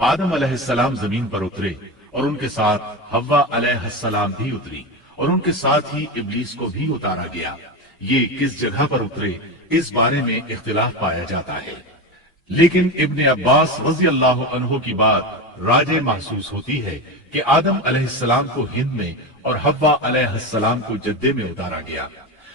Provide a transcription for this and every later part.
آدم علیہ السلام زمین پر اترے اور ان کے ساتھ حوا علیہ السلام بھی اتری اور ان کے ساتھ ہی ابلیس کو بھی اتارا گیا۔ یہ کس جگہ پر اترے اس بارے میں اختلاف پایا جاتا ہے، لیکن ابن عباس رضی اللہ عنہ کی بات راجح محسوس ہوتی ہے کہ آدم علیہ السلام کو ہند میں اور حوا علیہ السلام کو جدے میں اتارا گیا۔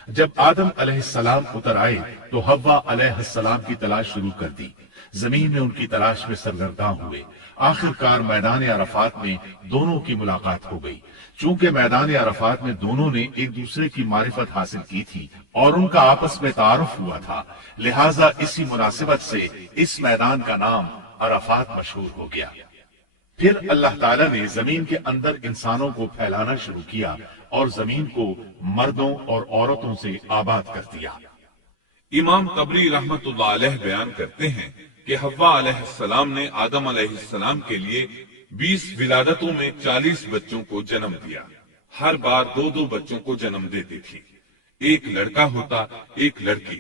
جب آدم علیہ السلام اتر آئے تو حوا علیہ السلام کی تلاش شروع کر دی، زمین میں ان کی تلاش میں سرگرداں ہوئے۔ آخر کار میدان عرفات میں دونوں کی ملاقات ہو گئی۔ چونکہ میدان عرفات میں دونوں نے ایک دوسرے کی معرفت حاصل کی تھی اور ان کا آپس میں تعارف ہوا تھا، لہٰذا اسی مناسبت سے اس میدان کا نام عرفات مشہور ہو گیا۔ پھر اللہ تعالیٰ نے زمین کے اندر انسانوں کو پھیلانا شروع کیا اور زمین کو مردوں اور عورتوں سے آباد کر دیا۔ امام طبری رحمت اللہ علیہ بیان کرتے ہیں کہ حوا علیہ السلام نے آدم علیہ السلام کے لیے 20 ولادتوں میں 40 بچوں کو جنم دیا۔ ہر بار 2 بچوں کو جنم دیتی تھی، ایک لڑکا ہوتا ایک لڑکی۔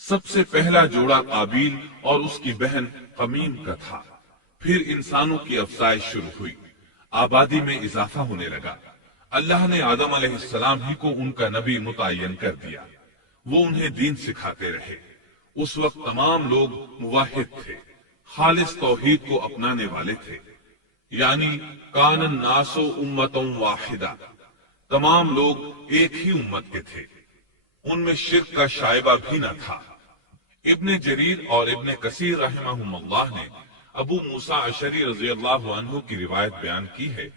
سب سے پہلا جوڑا قابیل اور اس کی بہن قمیم کا تھا۔ پھر انسانوں کی افزائش شروع ہوئی، آبادی میں اضافہ ہونے لگا۔ اللہ نے آدم علیہ السلام ہی کو ان کا نبی متعین کر دیا، وہ انہیں دین سکھاتے رہے۔ اس وقت تمام لوگ موحد تھے، خالص توحید کو اپنانے والے تھے، یعنی کان الناس امۃ واحدہ، تمام لوگ ایک ہی امت کے تھے، ان میں شرک کا شائبہ بھی نہ تھا۔ ابن جریر اور ابن کثیر رحمہم اللہ نے ابو موسیٰ اشعری رضی اللہ عنہ کی روایت بیان کی ہے،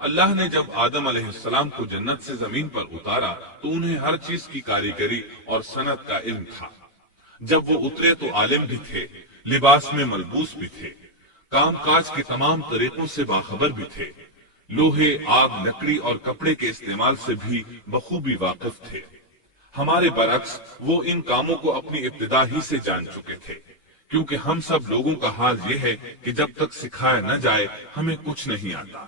اللہ نے جب آدم علیہ السلام کو جنت سے زمین پر اتارا تو انہیں ہر چیز کی کاریگری اور صنعت کا علم تھا۔ جب وہ اترے تو عالم بھی تھے، لباس میں ملبوس بھی تھے، کام کاج کے تمام طریقوں سے باخبر بھی تھے، لوہے، آگ، لکڑی اور کپڑے کے استعمال سے بھی بخوبی واقف تھے۔ ہمارے برعکس وہ ان کاموں کو اپنی ابتدا ہی سے جان چکے تھے، کیونکہ ہم سب لوگوں کا حال یہ ہے کہ جب تک سکھایا نہ جائے ہمیں کچھ نہیں آتا۔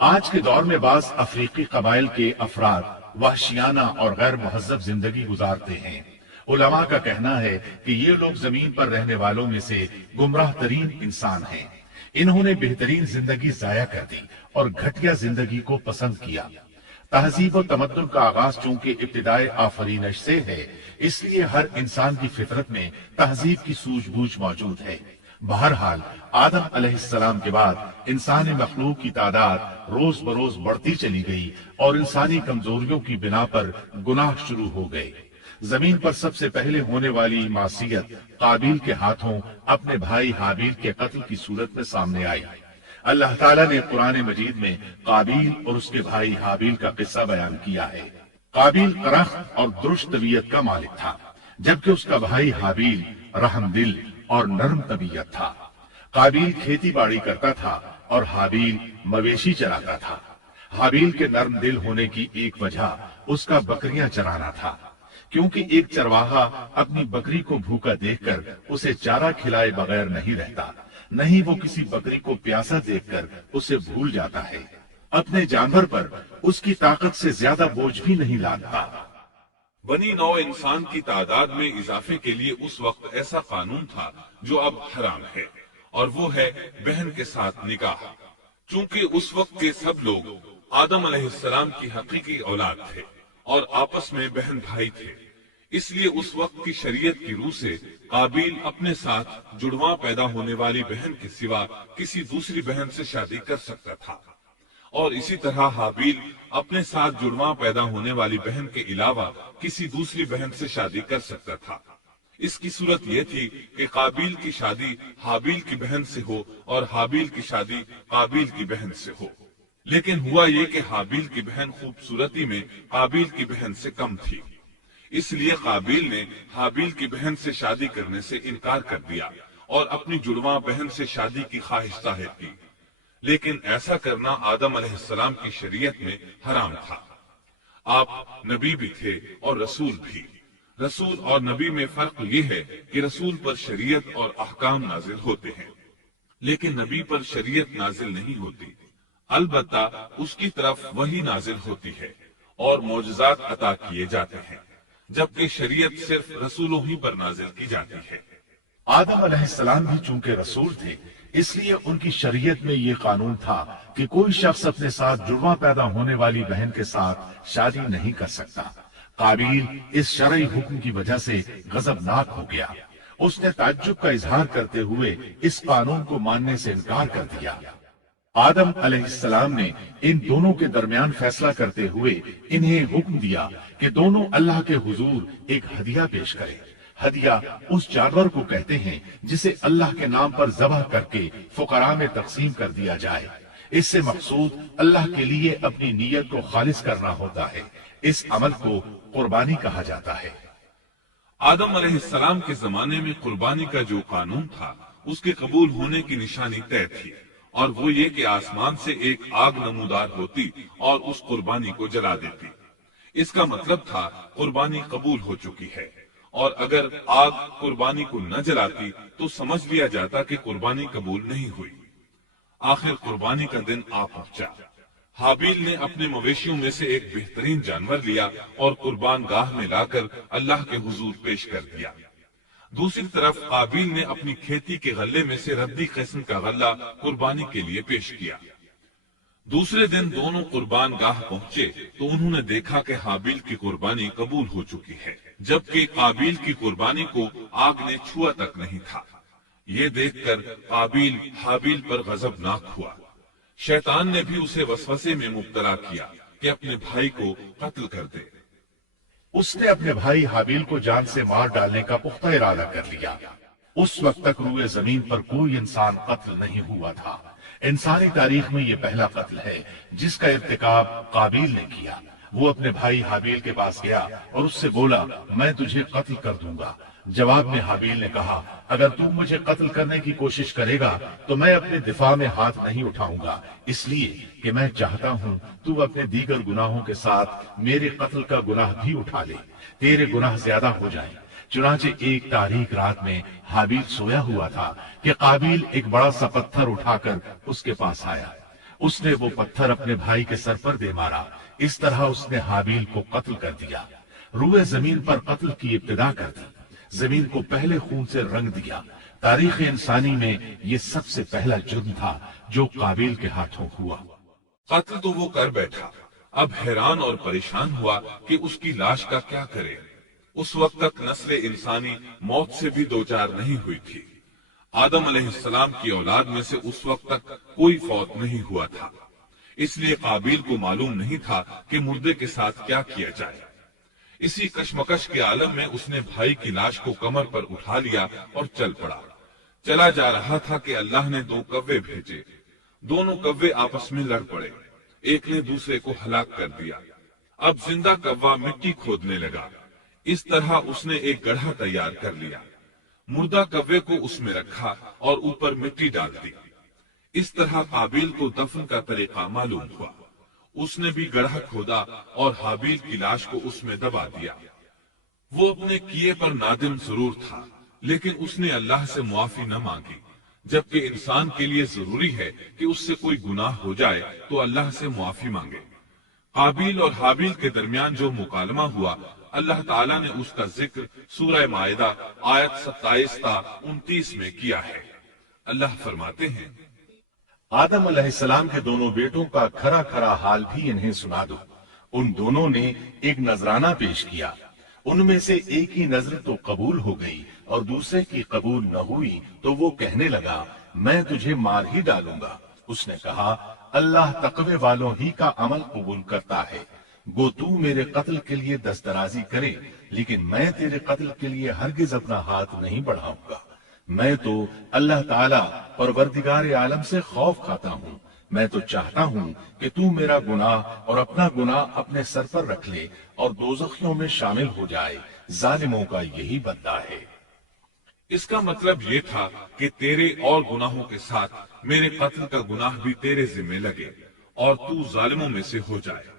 آج کے دور میں بعض افریقی قبائل کے افراد وحشیانہ اور غیر مہذب زندگی گزارتے ہیں۔ علماء کا کہنا ہے کہ یہ لوگ زمین پر رہنے والوں میں سے گمراہ ترین انسان ہیں۔ انہوں نے بہترین زندگی ضائع کر دی اور گھٹیا زندگی کو پسند کیا۔ تہذیب و تمدن کا آغاز چونکہ ابتدائے آفرینش سے ہے، اس لیے ہر انسان کی فطرت میں تہذیب کی سوجھ بوجھ موجود ہے۔ بہرحال آدم علیہ السلام کے بعد انسانی مخلوق کی تعداد روز بروز بڑھتی چلی گئی اور انسانی کمزوریوں کی بنا پر گناہ شروع ہو گئے۔ زمین پر سب سے پہلے ہونے والی معصیت قابیل کے ہاتھوں اپنے بھائی حابیل کے قتل کی صورت میں سامنے آئی۔ اللہ تعالیٰ نے قرآن مجید میں قابیل اور اس کے بھائی حابیل کا قصہ بیان کیا ہے۔ قابیل قرخت اور درست طبیعت کا مالک تھا، جبکہ اس کا بھائی حابیل رحم دل اور نرم طبیعت تھا۔ قابیل کھیتی باڑی کرتا تھا اور حابیل مویشی چراتا تھا۔ حابیل کے نرم دل ہونے کی ایک وجہ اس کا بکریاں چرانا تھا، کیونکہ ایک چرواہا اپنی بکری کو بھوکا دیکھ کر اسے چارہ کھلائے بغیر نہیں رہتا، نہیں وہ کسی بکری کو پیاسا دیکھ کر اسے بھول جاتا ہے۔ اپنے جانور پر اس کی طاقت سے زیادہ بوجھ بھی نہیں لاتا۔ بنی نوع انسان کی تعداد میں اضافے کے لیے اس وقت ایسا قانون تھا جو اب حرام ہے، اور وہ ہے بہن کے ساتھ نکاح۔ چونکہ اس وقت کے سب لوگ آدم علیہ السلام کی حقیقی اولاد تھے اور آپس میں بہن بھائی تھے، اس لیے اس وقت کی شریعت کی روح سے قابیل اپنے ساتھ جڑواں پیدا ہونے والی بہن کے سوا کسی دوسری بہن سے شادی کر سکتا تھا، اور اسی طرح حابیل اپنے ساتھ جڑواں پیدا ہونے والی بہن کے علاوہ کسی دوسری بہن سے شادی کر سکتا تھا۔ اس کی صورت یہ تھی کہ قابیل کی شادی حابیل کی بہن سے ہو اور حابیل کی شادی قابیل کی بہن سے ہو، لیکن ہوا یہ کہ حابیل کی بہن خوبصورتی میں قابیل کی بہن سے کم تھی، اس لیے قابیل نے حابیل کی بہن سے شادی کرنے سے انکار کر دیا اور اپنی جڑواں بہن سے شادی کی خواہش ظاہر کی، لیکن ایسا کرنا آدم علیہ السلام کی شریعت میں حرام تھا۔ آپ نبی بھی تھے اور رسول بھی۔ رسول اور نبی میں فرق یہ ہے کہ رسول پر شریعت اور احکام نازل ہوتے ہیں، لیکن نبی پر شریعت نازل نہیں ہوتی، البتہ اس کی طرف وحی نازل ہوتی ہے اور معجزات عطا کیے جاتے ہیں، جبکہ شریعت صرف رسولوں ہی پر نازل کی جاتی ہے۔ آدم علیہ السلام بھی چونکہ رسول تھے، اس لیے ان کی شریعت میں یہ قانون تھا کہ کوئی شخص اپنے ساتھ جڑواں پیدا ہونے والی بہن کے ساتھ شادی نہیں کر سکتا۔ قابیل اس شرعی حکم کی وجہ سے غضبناک ہو گیا۔ اس نے تعجب کا اظہار کرتے ہوئے اس قانون کو ماننے سے انکار کر دیا۔ آدم علیہ السلام نے ان دونوں کے درمیان فیصلہ کرتے ہوئے انہیں حکم دیا کہ دونوں اللہ کے حضور ایک ہدیہ پیش کریں۔ ہدیہ اس جانور کو کہتے ہیں جسے اللہ کے نام پر ذبح کر کے فقراء میں تقسیم کر دیا جائے۔ اس سے مقصود اللہ کے لیے اپنی نیت کو خالص کرنا ہوتا ہے۔ اس عمل کو قربانی کہا جاتا ہے۔ آدم علیہ السلام کے زمانے میں قربانی کا جو قانون تھا اس کے قبول ہونے کی نشانی طے تھی، اور وہ یہ کہ آسمان سے ایک آگ نمودار ہوتی اور اس قربانی کو جلا دیتی۔ اس کا مطلب تھا قربانی قبول ہو چکی ہے، اور اگر آگ قربانی کو نہ جلاتی تو سمجھ لیا جاتا کہ قربانی قبول نہیں ہوئی۔ آخر قربانی کا دن آ پہنچا۔ حابیل نے اپنے مویشیوں میں سے ایک بہترین جانور لیا اور قربان گاہ میں لا کر اللہ کے حضور پیش کر دیا۔ دوسری طرف قابیل نے اپنی کھیتی کے غلے میں سے ردی قسم کا غلہ قربانی کے لیے پیش کیا۔ دوسرے دن دونوں قربان گاہ پہنچے تو انہوں نے دیکھا کہ حابیل کی قربانی قبول ہو چکی ہے، جبکہ قابیل کی قربانی کو آگ نے چھوا تک نہیں تھا۔ یہ دیکھ کر قابیل حابیل پر غضبناک ہوا۔ شیطان نے بھی اسے وسوسے میں مبتلا کیا کہ اپنے بھائی کو قتل کر دے۔ اس نے اپنے بھائی حابیل کو جان سے مار ڈالنے کا پختہ ارادہ کر لیا۔ اس وقت تک روئے زمین پر کوئی انسان قتل نہیں ہوا تھا۔ انسانی تاریخ میں یہ پہلا قتل ہے جس کا ارتکاب قابیل نے کیا۔ وہ اپنے بھائی حابیل کے پاس گیا اور اس سے بولا، میں تجھے قتل کر دوں گا۔ جواب میں حابیل نے کہا، اگر تو مجھے قتل کرنے کی کوشش کرے گا تو میں اپنے دفاع میں ہاتھ نہیں اٹھاؤں گا، اس لیے کہ میں چاہتا ہوں تو اپنے دیگر گناہوں کے ساتھ میرے قتل کا گناہ بھی اٹھا لے، تیرے گناہ زیادہ ہو جائیں۔ چنانچہ ایک تاریک رات میں حابیل سویا ہوا تھا کہ قابیل ایک بڑا سا پتھر اٹھا کر اس کے پاس آیا۔ اس نے وہ پتھر اپنے بھائی کے سر پر دے مارا۔ اس طرح اس نے حابیل کو قتل کر دیا۔ روئے زمین پر قتل کی ابتدا کر دی، زمین کو پہلے خون سے رنگ دیا۔ تاریخ انسانی میں یہ سب سے پہلا جرم تھا جو قابیل کے ہاتھوں ہوا۔ قتل تو وہ کر بیٹھا، اب حیران اور پریشان ہوا کہ اس کی لاش کا کیا کرے۔ اس وقت تک نسل انسانی موت سے بھی دوچار نہیں ہوئی تھی۔ آدم علیہ السلام کی اولاد میں سے اس وقت تک کوئی فوت نہیں ہوا تھا، اس لیے قابیل کو معلوم نہیں تھا کہ مردے کے ساتھ کیا کیا جائے۔ اسی کشمکش کے عالم میں اس نے بھائی کی لاش کو کمر پر اٹھا لیا اور چل پڑا۔ چلا جا رہا تھا کہ اللہ نے دو کوے بھیجے۔ دونوں کوے آپس میں لڑ پڑے، ایک نے دوسرے کو ہلاک کر دیا۔ اب زندہ کوا مٹی کھودنے لگا۔ اس طرح اس نے ایک گڑھا تیار کر لیا، مردہ کوے کو اس میں رکھا اور اوپر مٹی ڈال دی۔ اس طرح قابیل کو دفن کا طریقہ معلوم ہوا۔ اس نے بھی گڑھا کھودا اور حابیل کی لاش کو اس میں دبا دیا۔ وہ اپنے کیے پر نادم ضرور تھا، لیکن اس نے اللہ سے معافی نہ مانگی، جبکہ انسان کے لیے ضروری ہے کہ اس سے کوئی گناہ ہو جائے تو اللہ سے معافی مانگے۔ قابیل اور حابیل کے درمیان جو مکالمہ ہوا، اللہ تعالیٰ نے اس کا ذکر سورہ مائدہ آیت 27 تا 29 میں کیا ہے۔ اللہ فرماتے ہیں، آدم علیہ السلام کے دونوں بیٹوں کا کھرا کھرا حال بھی انہیں سنا دو۔ ان دونوں نے ایک نذرانہ پیش کیا، ان میں سے ایک کی نذر تو قبول ہو گئی اور دوسرے کی قبول نہ ہوئی تو وہ کہنے لگا، میں تجھے مار ہی ڈالوں گا۔ اس نے کہا، اللہ تقوی والوں ہی کا عمل قبول کرتا ہے، گو تو میرے قتل کے لیے دسترازی کرے، لیکن میں تیرے قتل کے لیے ہرگز اپنا ہاتھ نہیں بڑھاؤں گا۔ میں تو اللہ تعالیٰ پروردگار عالم سے خوف کھاتا ہوں۔ میں تو چاہتا ہوں کہ تو میرا گناہ اور اپنا گناہ اپنے سر پر رکھ لے اور دوزخیوں میں شامل ہو جائے۔ ظالموں کا یہی بدلہ ہے۔ اس کا مطلب یہ تھا کہ تیرے اور گناہوں کے ساتھ میرے قتل کا گناہ بھی تیرے ذمہ لگے اور تو ظالموں میں سے ہو جائے۔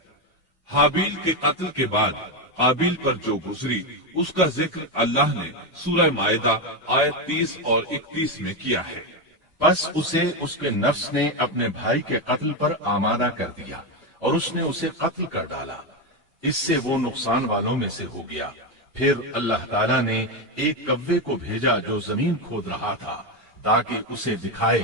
حابیل کے قتل کے بعد قابیل پر جو گزری اس کا ذکر اللہ نے سورہ مائدہ آیت 30 اور 31 میں کیا ہے۔ پس اسے اس کے نفس نے اپنے بھائی کے قتل پر آمادہ کر دیا اور اس نے اسے قتل کر ڈالا، اس سے وہ نقصان والوں میں سے ہو گیا۔ پھر اللہ تعالیٰ نے ایک کوے کو بھیجا جو زمین کھود رہا تھا تاکہ اسے دکھائے